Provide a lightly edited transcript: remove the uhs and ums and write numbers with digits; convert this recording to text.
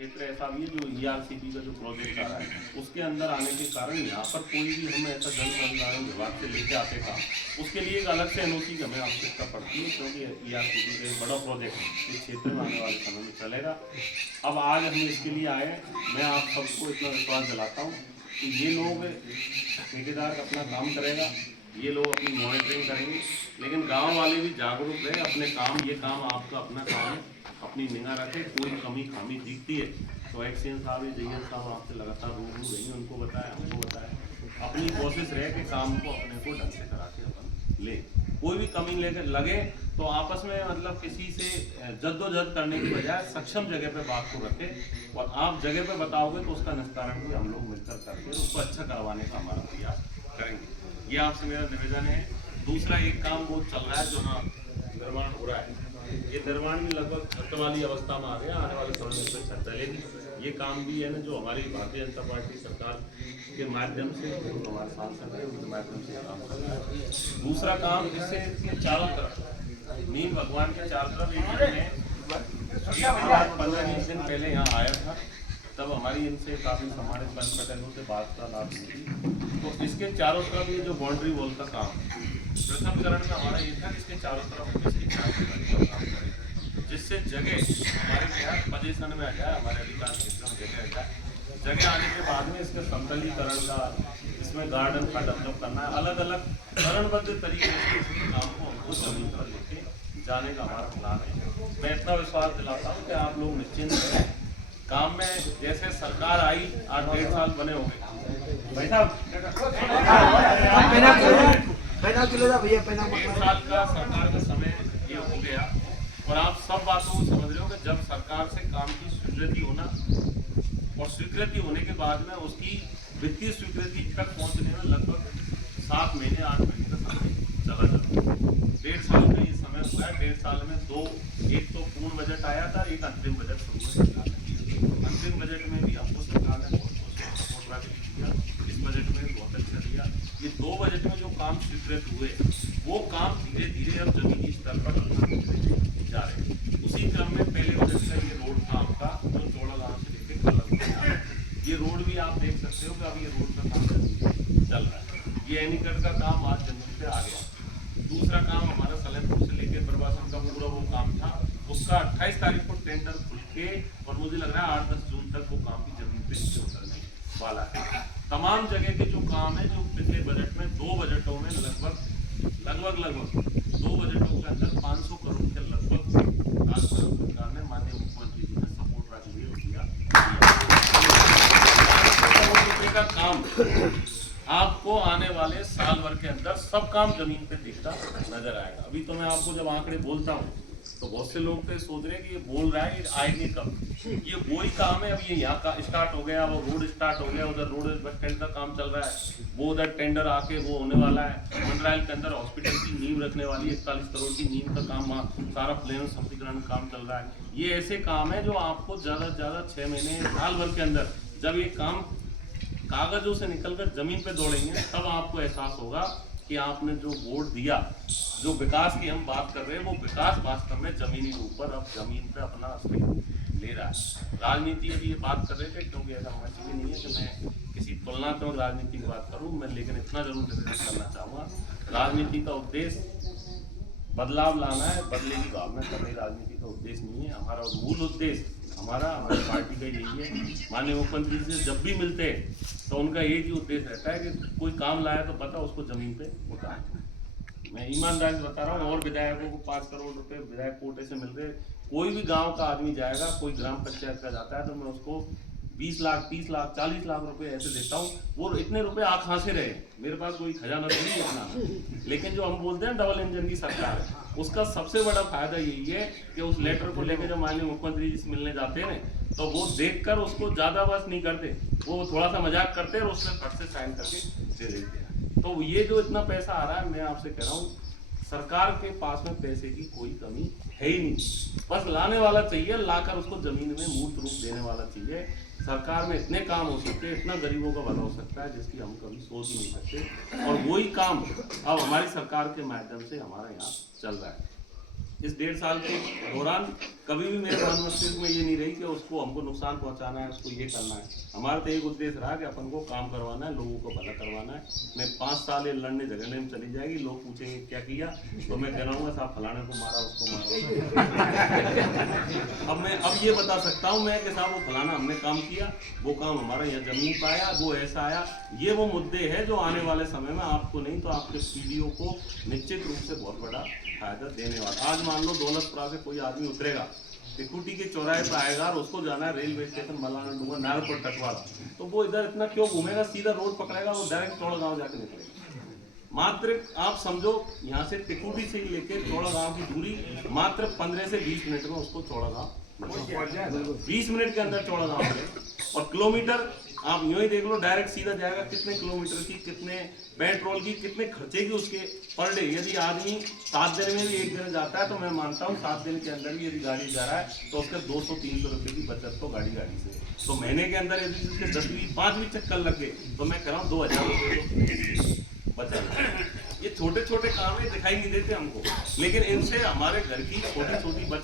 क्षेत्र ऐसा भी है जो ERCP का जो प्रोजेक्ट आ रहा है उसके अंदर आने के कारण यहाँ पर कोई भी हम ऐसा जन संसाधन विभाग से लेके आते काम, उसके लिए एक अलग से NOC की हमें आवश्यकता पड़ती है, क्योंकि ERCP का एक बड़ा प्रोजेक्ट इस क्षेत्र में आने वाले समय में चलेगा। अब आज हम इसके लिए आए, मैं आप सबको इतना विश्वास दिलाता हूँ कि ये लोग ठेकेदार अपना काम करेगा, ये लोग अपनी मॉनिटरिंग करेंगे, लेकिन गांव वाले भी जागरूक रहे अपने काम, ये काम आपका अपना काम है, अपनी निगाह रखें। कोई कमी खामी दिखती है तो एक्सीएन साहब या JN साहब आपसे लगातार रूबरू रही, उनको बताया, हमको बताया। अपनी कोशिश रहे कि काम को अपने को ढंग से करा के अपन ले, कोई भी कमी लेकर लगे तो आपस में मतलब किसी से जद्दोजहद करने की बजाय सक्षम जगह पे बात को रखें, और आप जगह पे बताओगे तो उसका निस्तारण भी हम लोग मिलकर करके उसको अच्छा करवाने का हमारा प्रयास करेंगे। ये आपसे मेरा निवेदन है। दूसरा एक काम वो चल रहा है जो ना निर्माण हो रहा है, ये निर्माण भी लगभग खत्म वाली अवस्था में आ गया, आने वाले समय में इसमें छत डलेगी। ये काम भी है ना जो हमारी भारतीय जनता पार्टी सरकार के माध्यम से, जो हमारे सांसद है उनके माध्यम से काम कर रहा है। दूसरा काम जिससे चारों तरफ नीम भगवान के चारों तरफ एक 15-20 दिन पहले यहाँ आया था, तब हमारी इनसे काफ़ी सम्मानित कर्मचारियों से वार्तालाप हुई थी। तो इसके चारों तरफ ये जो बाउंड्री वॉल का काम, प्रथम चरण में हमारा ये था कि इसके चारों तरफ इसकी काम करें, जिससे जगह हमारे यहाँ पोजीशन में आ जाए, हमारे अधिकार क्षेत्रों में जगह आ जाए। जगह आने के बाद में इसके समतलीकरण का, इसमें गार्डन का डेवलप करना है, अलग अलग चरणबद्ध तरीके से इसके काम को हमको जमीन पर लेके जाने का हमारा प्लान है। मैं इतना विश्वास दिलाता हूँ कि आप लोग निश्चिंत हैं काम में। जैसे सरकार आई 8-1.5 साल बने हो गए भाई साहब, 1.5 साल का सरकार का समय ये हो गया, और आप सब बातों को समझ रहे हो कि जब सरकार से काम की स्वीकृति होना और स्वीकृति होने के बाद में उसकी वित्तीय स्वीकृति तक पहुंचने में लगभग 7 महीने 8 महीने का समय चला जाता है। 1.5 साल में ये समय हुआ है। 1.5 साल में एक तो पूर्ण बजट आया था, एक अंतिम बजट शुरू। अंतिम बजट में भी हमको सरकार ने बहुत सपोर्ट किया, इस बजट में बहुत अच्छा दिया। ये 2 बजट में जो काम स्वीकृत हुए वो काम धीरे धीरे अब जमीनी स्तर पर जा रहे हैं। उसी क्रम में पहले बजट का ये रोड था आपका जो चौड़ा गांव से लेकर कलर, ये रोड भी आप देख सकते हो कि अब ये रोड का काम चल रहा है। ये एनीकट का काम आज जमीन पे आ गया। दूसरा काम हमारा सलेमपुर से लेकर प्रवासन का पूरा वो काम था, उसका 28 तारीख को टेंडर खुल के, और मुझे लग रहा है 8-10 जून तक वो काम की जमीन पे उतरने वाला है। तमाम जगह के जो काम है जो पिछले बजट में 2 बजटों में लगभग 2 बजटों के अंदर 500 करोड़ के लगभग आज सरकार ने माननीय मुख्यमंत्री जी ने सपोर्ट रख दिया। का काम आपको आने वाले साल भर के अंदर सब काम जमीन पे दिखता नजर आएगा। अभी तो मैं आपको जब आंकड़े बोलता हूँ तो बहुत से लोग तो सोच रहे हैं कि ये बोल रहा है ये आएंगे कब, ये वही काम है। अब ये यहाँ का स्टार्ट हो गया, वो रोड स्टार्ट हो गया, उधर रोड बस स्टैंड का काम चल रहा है, वो उधर टेंडर आके वो होने वाला है। मंडरायल के अंदर हॉस्पिटल की नींव रखने वाली 41 करोड़ की नींव का काम, सारा प्लेन समीकरण काम चल रहा है। ये ऐसे काम है जो आपको ज़्यादा से ज़्यादा 6 महीने साल भर के अंदर जब ये काम कागजों से निकलकर जमीन पे दौड़ेंगे तब आपको एहसास होगा कि आपने जो वोट दिया, जो विकास की हम बात कर रहे हैं, वो विकास वास्तव में जमीनी ऊपर अब जमीन पे अपना असली ले रहा है। राजनीति अभी ये बात कर रहे थे, क्योंकि ऐसा होना चाहिए नहीं है कि मैं किसी तुलनात्मक राजनीति की बात करूं मैं, लेकिन इतना जरूर निर्देश करना चाहूँगा, राजनीति का उद्देश्य बदलाव लाना है, बदले की भावना करने राजनीति का उद्देश्य नहीं है। हमारा मूल उद्देश्य हमारी पार्टी का यही है। माननीय मुख्यमंत्री से जब भी मिलते हैं तो उनका एक ही उद्देश्य रहता है कि कोई काम लाया तो पता उसको जमीन पे उतारे। मैं ईमानदारी से बता रहा हूँ, और विधायकों को 5 करोड़ रुपए विधायक कोटे से मिल रहे, कोई भी गांव का आदमी जाएगा, कोई ग्राम पंचायत का जाता है तो मैं उसको 20 लाख 30 लाख 40 लाख रुपए ऐसे देता हूँ। वो इतने रुपए आप कहाँ से रहे, मेरे पास कोई खजाना नहीं है इतना, लेकिन जो हम बोलते हैं डबल इंजन की सरकार, उसका सबसे बड़ा फायदा यही है कि उस लेटर को लेकर जब माननीय मुख्यमंत्री जी से मिलने जाते हैं तो वो देखकर उसको ज्यादा बस नहीं करते, वो थोड़ा सा मजाक करते हैं और उसमें फट से साइन करके दे देते हैं। तो ये जो इतना पैसा आ रहा है, मैं आपसे कह रहा हूँ सरकार के पास में पैसे की कोई कमी है ही नहीं, बस लाने वाला चाहिए, लाकर उसको जमीन में मूर्त रूप देने वाला चाहिए। सरकार में इतने काम हो सकते हैं, इतना गरीबों का भला हो सकता है जिसकी हम कभी सोच ही नहीं सकते, और वही काम अब हमारी सरकार के माध्यम से हमारा यहाँ चल रहा है। इस 1.5 साल के दौरान कभी भी मेरे मन मस्तिष्क में ये नहीं रही कि उसको हमको नुकसान पहुंचाना है, उसको ये करना है। हमारा तो एक उद्देश्य रहा कि अपन को काम करवाना है, लोगों को भला करवाना है। मैं 5 साल ये लड़ने झगड़ने में चली जाएगी, लोग पूछेंगे क्या किया, तो मैं कहूँगा साहब फलाने को मारा, उसको मारा। अब ये बता सकता हूँ मैं कि साहब वो फलाना हमने काम किया, वो काम हमारा यहाँ जमीन पर आया, वो ऐसा आया। ये वो मुद्दे हैं जो आने वाले समय में आपको नहीं तो आपके पीढ़ियों को निश्चित रूप से बहुत बड़ा फायदा देने वाला। आज मान लो दौलतपुरा से कोई आदमी उतरेगा, टिकुटी के चौराहे पर आएगा और उसको जाना है रेलवे स्टेशन मलाना डूंगा नागपुर टकवाड़ा, तो वो इधर इतना क्यों घूमेगा, सीधा रोड पकड़ेगा, वो डायरेक्ट चौड़ा गाँव जाके निकलेगा। मात्र आप समझो यहाँ से टिकुटी से लेके चौड़ा गाँव की दूरी मात्र 15 से 20 मिनट में उसको चौड़ा गाँव 20 मिनट के अंदर चौड़ा गाँव है। और किलोमीटर आप यूं ही देख लो, डायरेक्ट सीधा जाएगा, कितने किलोमीटर की, कितने पेट्रोल की, कितने खर्चे की उसके पर डे। यदि आदमी 7 दिन में भी एक दिन जाता है तो मैं मानता हूँ 7 दिन के अंदर भी यदि गाड़ी जा रहा है तो उसके 200-300 रुपये की बचत तो गाड़ी से। तो महीने के अंदर यदि उसके 10-5 भी चक्कर लग गए तो मैं कह रहा हूँ 2000 रुपये बचत। ये छोटे छोटे काम है, दिखाई नहीं देते हमको, लेकिन इनसे हमारे घर की छोटी छोटी बचत